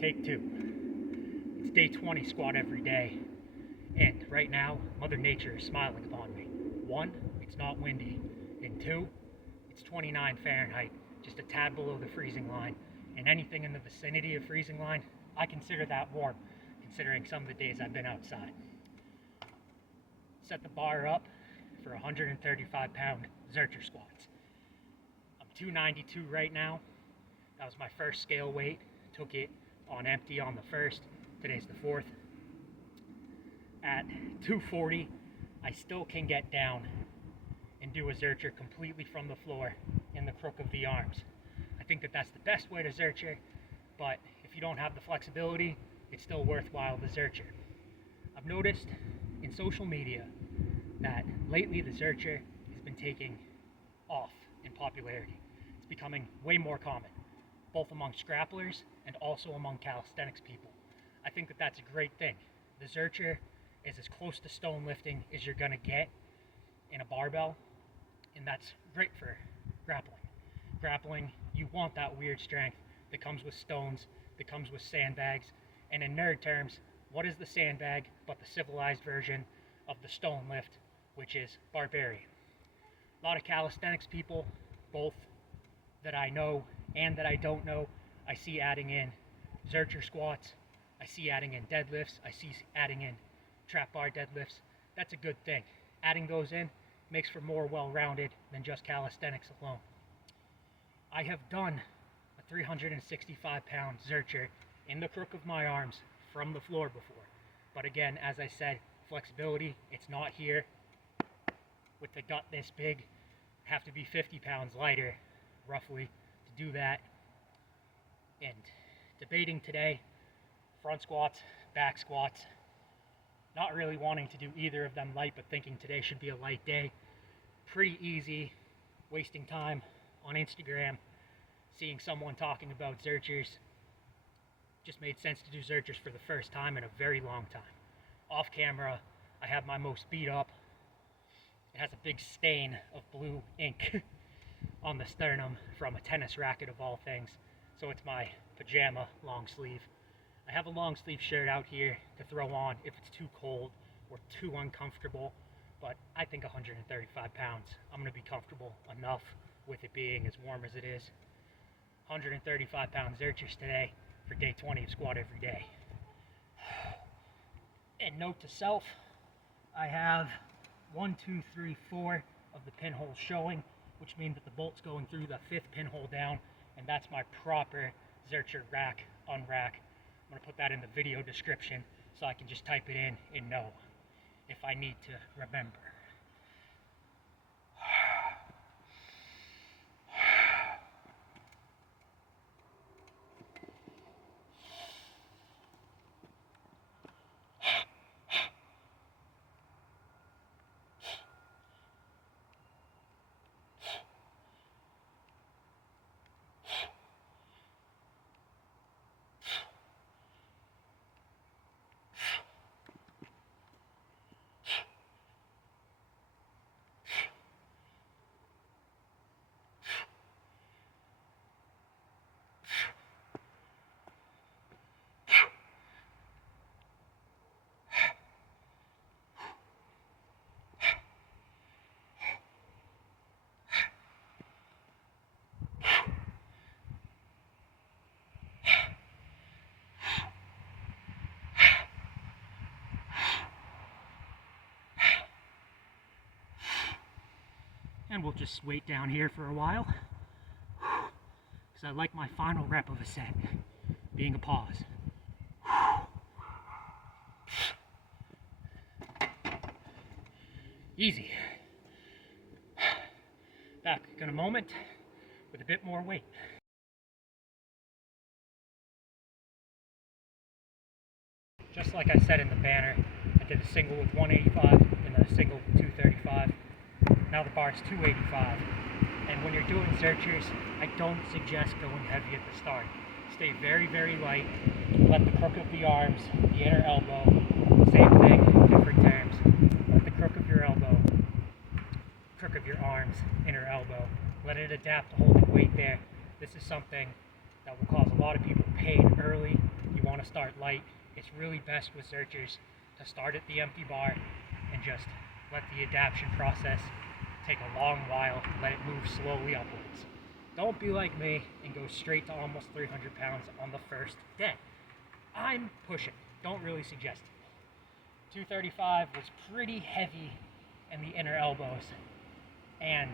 Take two. It's day 20 squat every day, and right now Mother Nature is smiling upon me. 1, it's not windy, and 2, it's 29 Fahrenheit, just a tad below the freezing line, and anything in the vicinity of freezing line, I consider that warm, considering some of the days I've been outside. Set the bar up for 135-pound Zercher squats. I'm 292 right now. That was my first scale weight. Took it on empty on the 1st. Today's the 4th. At 240, I still can get down and do a Zercher completely from the floor in the crook of the arms. I think that that's the best way to Zercher, but if you don't have the flexibility, it's still worthwhile the Zercher. I've noticed in social media that lately the Zercher has been taking off in popularity. It's becoming way more common, both among scrapplers and also among calisthenics people. I think that that's a great thing. The Zercher is as close to stone lifting as you're gonna get in a barbell, and that's great for grappling. Grappling, you want that weird strength that comes with stones, that comes with sandbags, and in nerd terms, what is the sandbag but the civilized version of the stone lift, which is barbarian. A lot of calisthenics people, both that I know and that I don't know, I see adding in Zercher squats, I see adding in deadlifts, I see adding in trap bar deadlifts. That's a good thing. Adding those in makes for more well-rounded than just calisthenics alone. I have done a 365-pound Zercher in the crook of my arms from the floor before. But again, as I said, flexibility, it's not here. With the gut this big, have to be 50 pounds lighter, roughly, to do that. And debating today, front squats, back squats, not really wanting to do either of them light, but thinking today should be a light day. Pretty easy, wasting time on Instagram, seeing someone talking about Zerchers. Just made sense to do Zerchers for the first time in a very long time. Off camera, I have my most beat up. It has a big stain of blue ink on the sternum from a tennis racket of all things. So it's my pajama long sleeve. I have a long sleeve shirt out here to throw on if it's too cold or too uncomfortable, but I think 135 pounds, I'm going to be comfortable enough with it being as warm as it is. 135 pound Zerchers today for day 20 of squat every day. And note to self, I have 1, 2, 3, 4 of the pinholes showing, which means that the bolt's going through the 5th pinhole down, and that's my proper Zercher rack, unrack. I'm going to put that in the video description so I can just type it in and know if I need to remember. And we'll just wait down here for a while, because I like my final rep of a set being a pause. Easy. Back in a moment with a bit more weight. Just like I said in the banner, I did a single with 185 and then a single with 235. Now the bar is 285. And when you're doing Zerchers, I don't suggest going heavy at the start. Stay very, very light. Let the crook of the arms, the inner elbow, same thing, different terms. Let the crook of your elbow, crook of your arms, inner elbow. Let it adapt to holding weight there. This is something that will cause a lot of people pain early want to start light, it's really best with Zerchers to start at the empty bar and just let the adaptation process take a long while, let it move slowly upwards. Don't be like me and go straight to almost 300 pounds on the first day. I'm pushing, don't really suggest it. 235 was pretty heavy in the inner elbows, and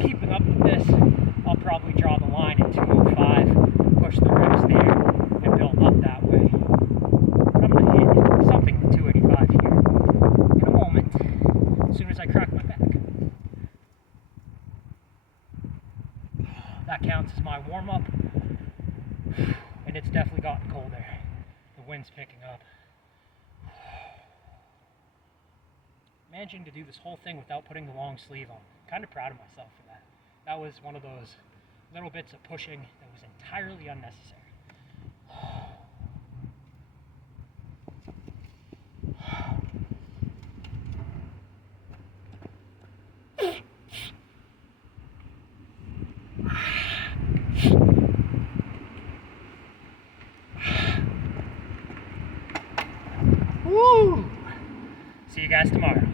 keeping up with this, I'll probably draw the line at 205, push the reps there, and build up that way. But I'm going to hit something with 285 here in a moment, as soon as I crack my back. That counts as my warm-up, and it's definitely gotten colder. The wind's picking up. Managing to do this whole thing without putting the long sleeve on. Kind of proud of myself for that. That was one of those little bits of pushing that was entirely unnecessary. Woo! See you guys tomorrow.